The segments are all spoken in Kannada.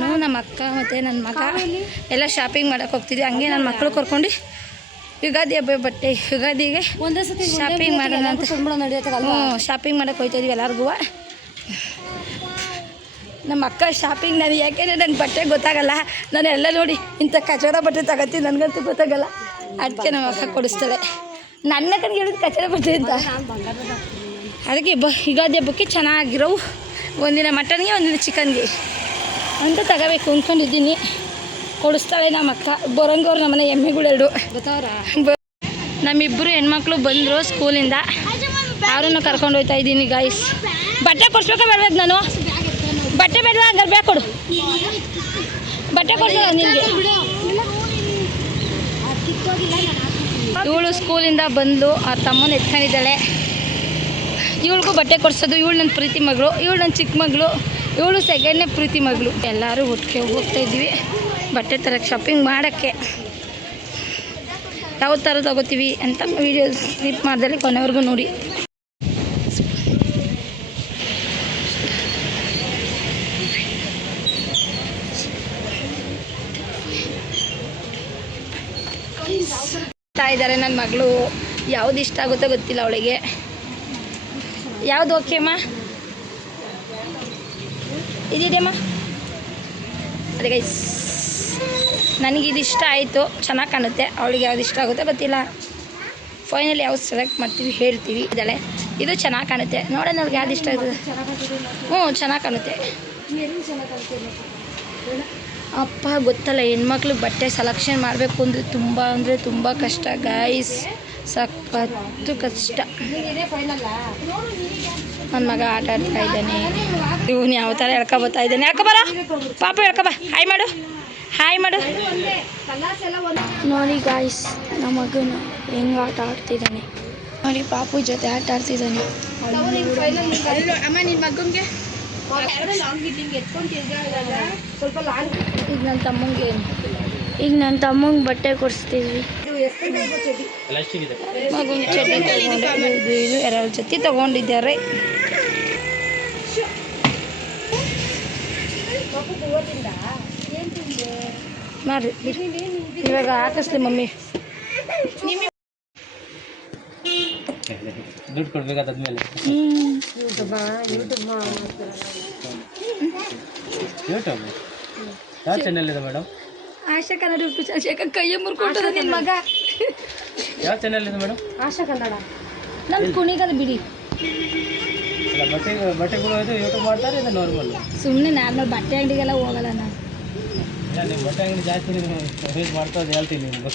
ನಾನು ನಮ್ಮ ಅಕ್ಕ ಮತ್ತು ನನ್ನ ಮಗ ಎಲ್ಲ ಶಾಪಿಂಗ್ ಮಾಡೋಕೆ ಹೋಗ್ತಿದ್ವಿ. ಹಂಗೆ ನನ್ನ ಮಕ್ಕಳು ಕರ್ಕೊಂಡು ಯುಗಾದಿ ಹಬ್ಬ ಬಟ್ಟೆ ಯುಗಾದಿಗೆ ಒಂದೇ ಸತಿ ಶಾಪಿಂಗ್ ಮಾಡೋಣ ಅಂತ. ಹ್ಞೂ ಶಾಪಿಂಗ್ ಮಾಡೋಕೆ ಹೋಗ್ತಾ ಇದೀವಿ ಎಲ್ಲರಿಗೂ. ನಮ್ಮ ಅಕ್ಕ ಶಾಪಿಂಗ್ ನಾನು ಯಾಕೆಂದರೆ ನನಗೆ ಬಟ್ಟೆ ಗೊತ್ತಾಗಲ್ಲ. ನಾನು ಎಲ್ಲ ನೋಡಿ ಇಂಥ ಕಚೋರ ಬಟ್ಟೆ ತಗೋತೀನಿ ನನಗಂತೂ ಗೊತ್ತಾಗಲ್ಲ. ಅದಕ್ಕೆ ನಮ್ಮ ಅಕ್ಕ ಕೊಡಿಸ್ತಾಳೆ ನನ್ನ ಕಣ್ಗೆ ಹೇಳಿದ ಕಚೋರ ಬಟ್ಟೆ ಅಂತ. ಅದಕ್ಕೆ ಬ ಯುಗಾದಿ ಹಬ್ಬಕ್ಕೆ ಚೆನ್ನಾಗಿರೋವು. ಒಂದಿನ ಮಟನ್ಗೆ ಒಂದಿನ ಚಿಕನ್ಗೆ ಅಂತ ತಗೋಬೇಕು ಅಂದ್ಕೊಂಡಿದ್ದೀನಿ ಕೊಡಿಸ್ತಾಳೆ ನಮ್ಮ ಅಕ್ಕ. ಬರೋಂಗವ್ರು ನಮ್ಮನೆ ಎಮ್ಮೆಗಳೆರಡು ನಮ್ಮಿಬ್ಬರು ಹೆಣ್ಮಕ್ಳು ಬಂದರು ಸ್ಕೂಲಿಂದ. ಯಾರನ್ನು ಕರ್ಕೊಂಡು ಹೋಗ್ತಾ ಇದ್ದೀನಿ ಗಾಯ್ಸ್ ಬಟ್ಟೆ ಕೊಡ್ಸ್ಬೇಕ ಬೇಡ್ಬೇಕು ನಾನು? ಬಟ್ಟೆ ಬೇಡವಾ? ಹಂಗಾರೆ ಬೇಕು ಕೊಡು. ಬಟ್ಟೆ ಕೊಡ್ಸಲ್ಲ ನಿಮಗೆ ಇವಳು ಸ್ಕೂಲಿಂದ ಬಂದು ಆ ತಮ್ಮನ ಎತ್ಕೊಂಡಿದ್ದಾಳೆ. ಇವಳಿಗೂ ಬಟ್ಟೆ ಕೊಡ್ಸೋದು. ಇವಳು ನನ್ನ ಪ್ರೀತಿ ಮಗಳು. ಇವಳು ನನ್ನ ಚಿಕ್ಕ ಮಗಳು. ಇವಳು ಸೆಕೆಂಡ್ನೇ ಪ್ರೀತಿ ಮಗಳು. ಎಲ್ಲರೂ ಒಟ್ಟಿಗೆ ಹೋಗ್ತಾ ಇದ್ವಿ. ಬಟ್ಟೆ ತರಕ್ಕೆ ಶಾಪಿಂಗ್ ಮಾಡೋಕ್ಕೆ. ಯಾವ ಥರ ತಗೋತೀವಿ ಅಂತ ವೀಡಿಯೋ ಸ್ಲಿಪ್ ಮಾಡ್ದಲ್ಲಿ ಕೊನೆವರೆಗೂ ನೋಡಿ. ಇದ್ದಾರೆ ನನ್ನ ಮಗಳು. ಯಾವ್ದು ಇಷ್ಟ ಆಗುತ್ತೋ ಗೊತ್ತಿಲ್ಲ ಅವಳಿಗೆ. ಯಾವ್ದು ಓಕೆ ಅಮ್ಮ? ಇದಿದೆಯಮ್ಮ? ಅದೇ ಗೈಸ್ ನನಗೆ ಇದು ಇಷ್ಟ ಆಯಿತು, ಚೆನ್ನಾಗಿ ಕಾಣುತ್ತೆ, ಅವಳಿಗೆ ಯಾವ್ದು ಇಷ್ಟ ಆಗುತ್ತೋ ಗೊತ್ತಿಲ್ಲ. ಫೈನಲ್ ಯಾವ್ದು ಸೆಲೆಕ್ಟ್ ಮಾಡ್ತೀವಿ, ಹೇಳ್ತೀವಿ, ಇದ್ದಾಳೆ. ಇದು ಚೆನ್ನಾಗಿ ಕಾಣುತ್ತೆ. ನೋಡೋಣ ಅವ್ಳಿಗೆ ಯಾವ್ದು ಇಷ್ಟ ಆಗುತ್ತೆ ಹ್ಞೂ, ಚೆನ್ನಾಗಿ ಕಾಣುತ್ತೆ. ಅಪ್ಪ, ಗೊತ್ತಲ್ಲ, ಹೆಣ್ಮಕ್ಳು ಬಟ್ಟೆ ಸೆಲೆಕ್ಷನ್ ಮಾಡಬೇಕು ಅಂದರೆ ತುಂಬ ಅಂದರೆ ತುಂಬ ಕಷ್ಟ. ಗಾಯ್ಸ್ ಸಖತ್ತು ಕಷ್ಟ. ನನ್ನ ಮಗ ಆಟ ಆಡ್ತಾ ಇದ್ದಾನೆ. ಇವನು ಯಾವ ಥರ ಎಳ್ಕೊ ಬರ್ತಾ ಇದ್ದಾನೆ. ಯಾಕೋ ಬರ? ಪಾಪ ಎಳ್ಕೊ ಬಾ. ಹಾಯ್ ಮಾಡು. ಹಾಯ್ ಮಾಡು. ನೋಡಿ ಗಾಯ್ಸ್ ನಮ್ಮ ಮಗನ ಹೆಂಗೆ ಆಟ ಆಡ್ತಿದ್ದಾನೆ. ನೋಡಿ ಪಾಪು ಜೊತೆ ಆಟ ಆಡ್ತಿದ್ದಾನೆ. ಈಗ ನನ್ನ ತಮ್ಮಂಗೆ ಈಗ ನನ್ನ ತಮ್ಮಂಗೆ ಬಟ್ಟೆ ಕೊಡಿಸ್ತಿದ್ವಿ. ಮಗು ಚಡ್ಡಿ ತಗೊಂಡೆ. ಎರಡು ಜೊತೆ ತಗೊಂಡಿದ್ದಾರೆ. ಮಾಡ್ರಿ ಇವಾಗ ಹಾಕಿಸ್ಲಿ ಮಮ್ಮಿ. ದುಡ್ಡು ಕೊಡ್ಬೇಕಾದ್ಮೇಲೆ ಯೂಟ್ಯೂಬ್ ಯಾವ ಚಾನೆಲ್ ಇದೆ ಮೇಡಮ್ ಆಶಾ ಕನ್ನಡ ಆಶಾಕ ಕೈಯ ಮುರ್ಕೊಟ್ಟದ ನಿನ್ನ ಮಗ. ಯಾವ ಚಾನೆಲ್ ಇದೆ ಮೇಡಮ್ ಆಶಾ ಕನ್ನಡ. ನಮ್ದು ಕುಣಿಗದ ಬಿಡಿ. ಅಲ್ಲ ಬಟ್ಟೆ ಬಟ್ಟೆಗಳು ಇದು ಯೂಟ್ಯೂಬ್ ಮಾಡ್ತಾರೆ ಇದು ನಾರ್ಮಲ್ ಸುಮ್ಮನೆ ನಾರ್ಮಲ್ ಬಟ್ಟೆ ಅಂಗಡಿಗೆಲ್ಲ ಹೋಗಲ್ಲ ನಾನು ಇಲ್ಲ ನಿಮ್ಮ ಬಟ್ಟೆ ಅಂಗಡಿ ಜಾಸ್ತಿ ಯೂಸ್ ಮಾಡ್ತಾ ಹೇಳ್ತೀನಿ ನಿಮ್ಗೆ.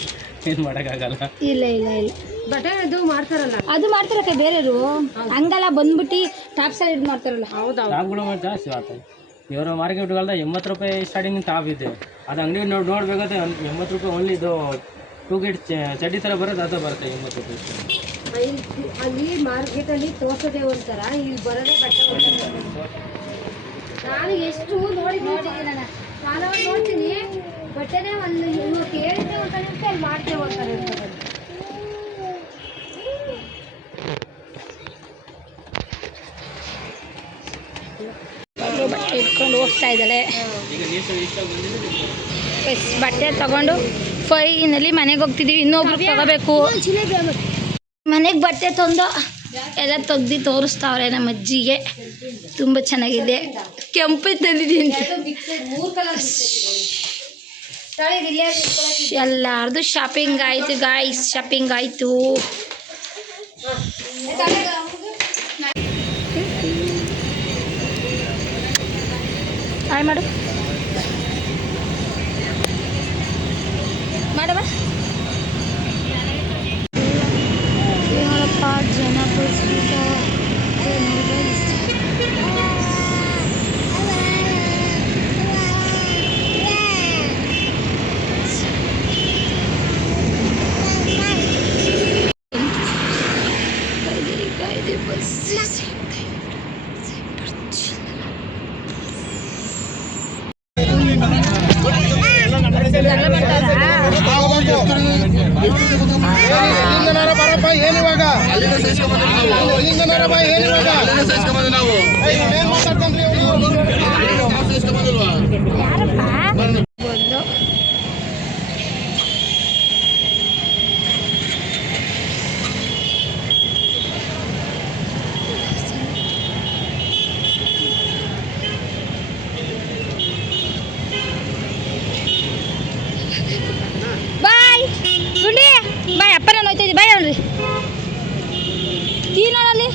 ಏನು ಮಾಡೋಕ್ಕಾಗಲ್ಲ. ಇಲ್ಲ ಇಲ್ಲ ಇಲ್ಲ. ಬಟ್ಟೆ ಅದು ಮಾಡ್ತಾರಲ್ಲ. ಅದು ಮಾಡ್ತಾರಕ್ಕ ಬೇರೆಯವರು. ಹಂಗಲ್ಲ ಬಂದ್ಬಿಟ್ಟು ಟಾಪ್ ಇದು ಮಾಡ್ತಾರಲ್ಲ. ಹೌದಾ ಟಾಪ್ಗಳು ಮಾಡಿ ಜಾಸ್ತಿ ಆಗ್ತದೆ ಇವರ ಮಾರ್ಕೆಟ್ಗಳ್ದ ಎಂಬತ್ತು ರೂಪಾಯಿ ಸ್ಟಾರ್ಟಿಂಗ್ ಟಾಪ್ ಇದೆ. ಅದು ಅಂಗಡಿ ನೋಡಿ ನೋಡ್ಬೇಕಾದ್ರೆ ಎಂಬತ್ತು ರೂಪಾಯಿ ಓನ್ಲಿ ಇದು ಟೂ ಗೇಟ್ ಚಡ್ಡಿ ಥರ ಬರೋದು ಅದು ಬರುತ್ತೆ ಎಂಬತ್ತು ರೂಪಾಯಿ ಅಲ್ಲಿ ಮಾರ್ಕೆಟ್ ಅಲ್ಲಿ ತೋರ್ಸೋದೇ ಒಂಥರ ಇಲ್ಲಿ ಬರೋದೇ ಬಟ್ಟೆ ಒಂಥರ ನಾನು ಎಷ್ಟು ನೋಡಿ ನೋಡಿದ್ದೀನಿ ನಾನು ನೋಡ್ತೀನಿ ಬಟ್ಟೆನೇ ಒಂದು ಇವ್ರು ಕೇಳಿದ್ರೆ ಅಂತ ನಿಮಿಷ ಅಲ್ಲಿ ಮಾಡ್ತೇವೆ ಒಂಥರ ಇರ್ತದೆ ಬಟ್ಟೆ ಇಟ್ಕೊಂಡು ಹೋಗ್ತಾ ಇದ್ದಾಳೆ. ಬಟ್ಟೆ ತಗೊಂಡು ಫೈನಲ್ಲಿ ಮನೆಗೆ ಹೋಗ್ತಿದ್ದೀವಿ. ಇನ್ನೊಬ್ರು ತಗೋಬೇಕು. ಮನೆಗೆ ಬಟ್ಟೆ ತಂದು ಎಲ್ಲ ತೆಗ್ದು ತೋರಿಸ್ತಾವ್ರೆ ನಮ್ಮ ಅಜ್ಜಿಗೆ. ತುಂಬ ಚೆನ್ನಾಗಿದೆ. ಕೆಂಪು ತಂದಿದ್ದೀನಿ. ಎಲ್ಲಾರ್ದು ಶಾಪಿಂಗ್ ಆಯಿತು ಗಾಯ್ಸ್ ಶಾಪಿಂಗ್ ಆಯಿತು. ಆಯ್ ಮಾಡು ಬಸ್ ಜಗಳ ಮಾಡ್ತಾರಾ ಎಲ್ಲಿಂದನಾರ ಬರಪ್ಪ ಏನಿವಾಗ ಎಲ್ಲಿಂದನಾರ ಬಾ ಏನಿವಾಗ ಏನ್ ಮಾತಾಡ್ತಾನ್ರಿ ಅವ್ನು? ಯಾರಪ್ಪ কি নাৰালি